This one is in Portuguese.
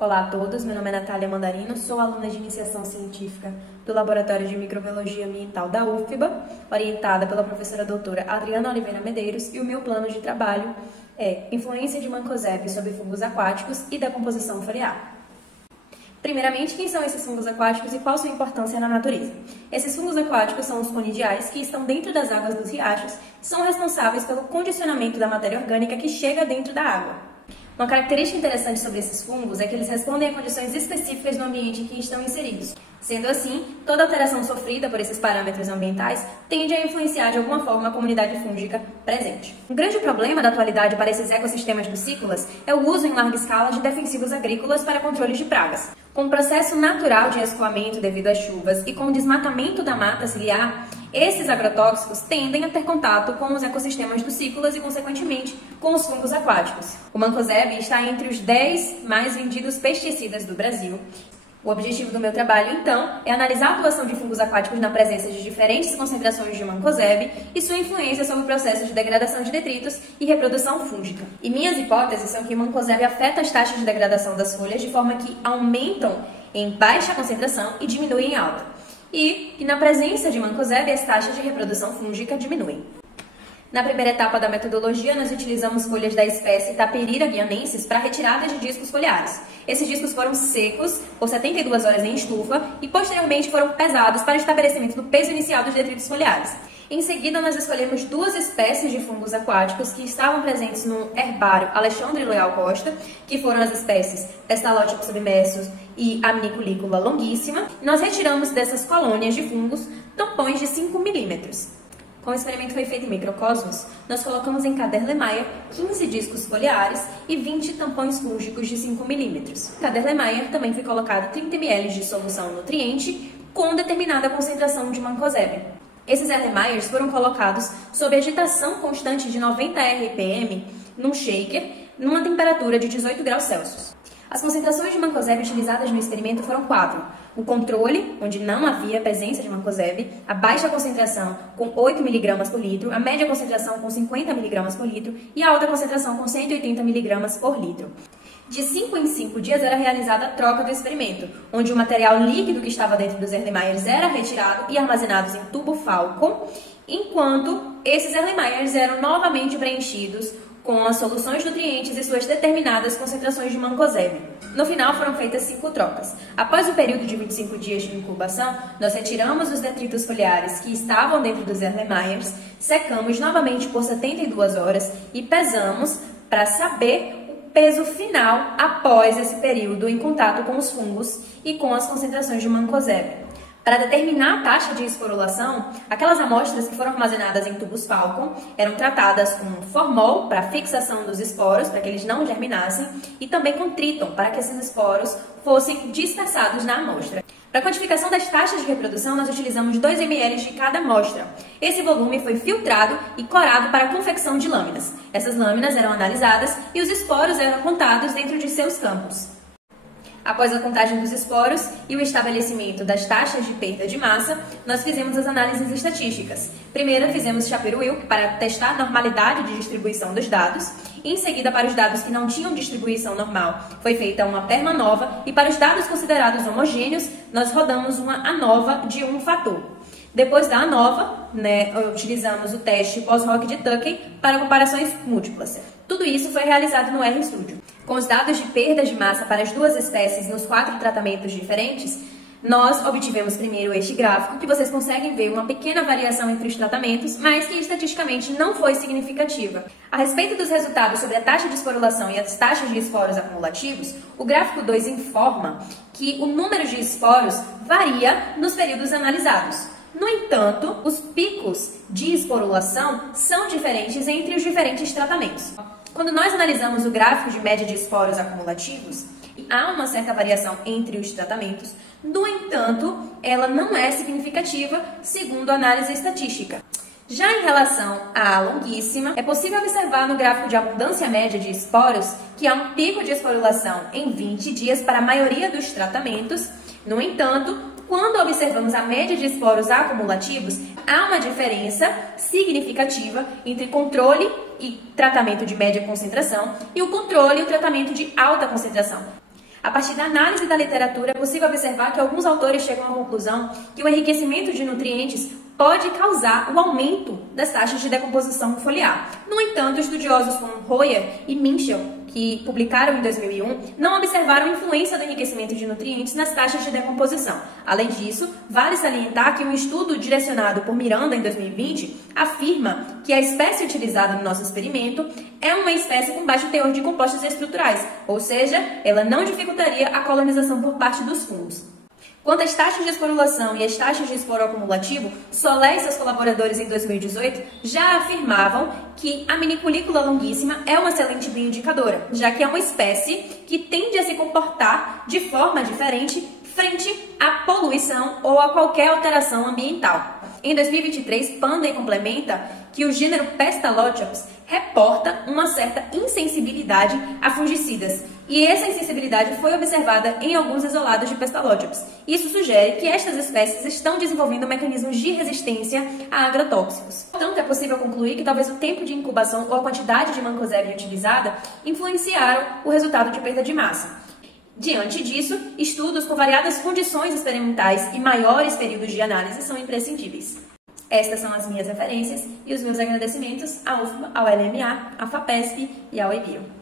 Olá a todos, meu nome é Natália Mandarino, sou aluna de iniciação científica do Laboratório de Microbiologia Ambiental da UFBA, orientada pela professora doutora Adriana Oliveira Medeiros, e o meu plano de trabalho é influência de mancozeb sobre fungos aquáticos e decomposição foliar. Primeiramente, quem são esses fungos aquáticos e qual sua importância na natureza? Esses fungos aquáticos são os conidiais que estão dentro das águas dos riachos e são responsáveis pelo condicionamento da matéria orgânica que chega dentro da água. Uma característica interessante sobre esses fungos é que eles respondem a condições específicas no ambiente em que estão inseridos. Sendo assim, toda alteração sofrida por esses parâmetros ambientais tende a influenciar de alguma forma a comunidade fúngica presente. Um grande problema da atualidade para esses ecossistemas lucícolas é o uso em larga escala de defensivos agrícolas para controle de pragas. Com o processo natural de escoamento devido às chuvas e com o desmatamento da mata ciliar, esses agrotóxicos tendem a ter contato com os ecossistemas lucícolas e, consequentemente, com os fungos aquáticos. O mancozeb está entre os 10 mais vendidos pesticidas do Brasil. O objetivo do meu trabalho, então, é analisar a atuação de fungos aquáticos na presença de diferentes concentrações de mancozeb e sua influência sobre o processo de degradação de detritos e reprodução fúngica. E minhas hipóteses são que o mancozeb afeta as taxas de degradação das folhas de forma que aumentam em baixa concentração e diminuem em alta. E que na presença de mancozeb as taxas de reprodução fúngica diminuem. Na primeira etapa da metodologia, nós utilizamos folhas da espécie Tapirira guianensis para retirada de discos foliares. Esses discos foram secos por 72 horas em estufa e posteriormente foram pesados para o estabelecimento do peso inicial dos detritos foliares. Em seguida, nós escolhemos duas espécies de fungos aquáticos que estavam presentes no herbário Alexandre Leal Costa, que foram as espécies Pestalóticos submersos e Amniculícula longuíssima. Nós retiramos dessas colônias de fungos tampões de 5 milímetros. Como o experimento foi feito em microcosmos, nós colocamos em cada Erlenmeyer 15 discos foliares e 20 tampões fúngicos de 5 milímetros. Em cada Erlenmeyer também foi colocado 30 ml de solução nutriente com determinada concentração de mancozeb. Esses Erlenmeyers foram colocados sob agitação constante de 90 RPM num shaker, numa temperatura de 18 graus Celsius. As concentrações de mancozeb utilizadas no experimento foram 4. O controle, onde não havia presença de mancozeb, a baixa concentração com 8 mg por litro, a média concentração com 50 mg por litro e a alta concentração com 180 mg por litro. De 5 em 5 dias era realizada a troca do experimento, onde o material líquido que estava dentro dos Erlenmeyers era retirado e armazenados em tubo Falcon, enquanto esses Erlenmeyers eram novamente preenchidos com as soluções nutrientes e suas determinadas concentrações de mancozeb. No final foram feitas 5 trocas. Após o período de 25 dias de incubação, nós retiramos os detritos foliares que estavam dentro dos Erlenmeyers, secamos novamente por 72 horas e pesamos para saber o peso final após esse período em contato com os fungos e com as concentrações de mancozeb. Para determinar a taxa de esporulação, aquelas amostras que foram armazenadas em tubos Falcon eram tratadas com formol para fixação dos esporos, para que eles não germinassem, e também com tríton, para que esses esporos fossem dispersados na amostra. Para a quantificação das taxas de reprodução, nós utilizamos 2 ml de cada amostra. Esse volume foi filtrado e corado para a confecção de lâminas. Essas lâminas eram analisadas e os esporos eram contados dentro de seus campos. Após a contagem dos esporos e o estabelecimento das taxas de perda de massa, nós fizemos as análises estatísticas. Primeiro, fizemos Shapiro-Wilk para testar a normalidade de distribuição dos dados. Em seguida, para os dados que não tinham distribuição normal, foi feita uma PERMA-ANOVA. E para os dados considerados homogêneos, nós rodamos uma ANOVA de um fator. Depois da ANOVA, utilizamos o teste pós-hoc de Tukey para comparações múltiplas. Tudo isso foi realizado no RStudio. Com os dados de perda de massa para as duas espécies nos 4 tratamentos diferentes, nós obtivemos primeiro este gráfico, que vocês conseguem ver uma pequena variação entre os tratamentos, mas que estatisticamente não foi significativa. A respeito dos resultados sobre a taxa de esporulação e as taxas de esporos acumulativos, o gráfico 2 informa que o número de esporos varia nos períodos analisados. No entanto, os picos de esporulação são diferentes entre os diferentes tratamentos. Quando nós analisamos o gráfico de média de esporos acumulativos, há uma certa variação entre os tratamentos, no entanto, ela não é significativa segundo a análise estatística. Já em relação à longuíssima, é possível observar no gráfico de abundância média de esporos que há um pico de esporulação em 20 dias para a maioria dos tratamentos. No entanto, quando observamos a média de esporos acumulativos, há uma diferença significativa entre controle e tratamento de média concentração e o controle e o tratamento de alta concentração. A partir da análise da literatura, é possível observar que alguns autores chegam à conclusão que o enriquecimento de nutrientes pode causar o aumento das taxas de decomposição foliar. No entanto, estudiosos como Royer e Minchell, que publicaram em 2001, não observaram influência do enriquecimento de nutrientes nas taxas de decomposição. Além disso, vale salientar que um estudo direcionado por Miranda em 2020 afirma que a espécie utilizada no nosso experimento é uma espécie com baixo teor de compostos estruturais, ou seja, ela não dificultaria a colonização por parte dos fungos. Quanto às taxas de esporulação e às taxas de esporo acumulativo, Solé e seus colaboradores em 2018 já afirmavam que a miniculícula longuíssima é uma excelente bioindicadora, já que é uma espécie que tende a se comportar de forma diferente frente à poluição ou a qualquer alteração ambiental. Em 2023, Pandey complementa que o gênero Pestalothops reporta uma certa insensibilidade a fungicidas, e essa insensibilidade foi observada em alguns isolados de Pestalothops. Isso sugere que estas espécies estão desenvolvendo mecanismos de resistência a agrotóxicos. Portanto, é possível concluir que talvez o tempo de incubação ou a quantidade de mancozeb utilizada influenciaram o resultado de perda de massa. Diante disso, estudos com variadas condições experimentais e maiores períodos de análise são imprescindíveis. Estas são as minhas referências e os meus agradecimentos à UFBA, ao LMA, à FAPESP e ao EBIO.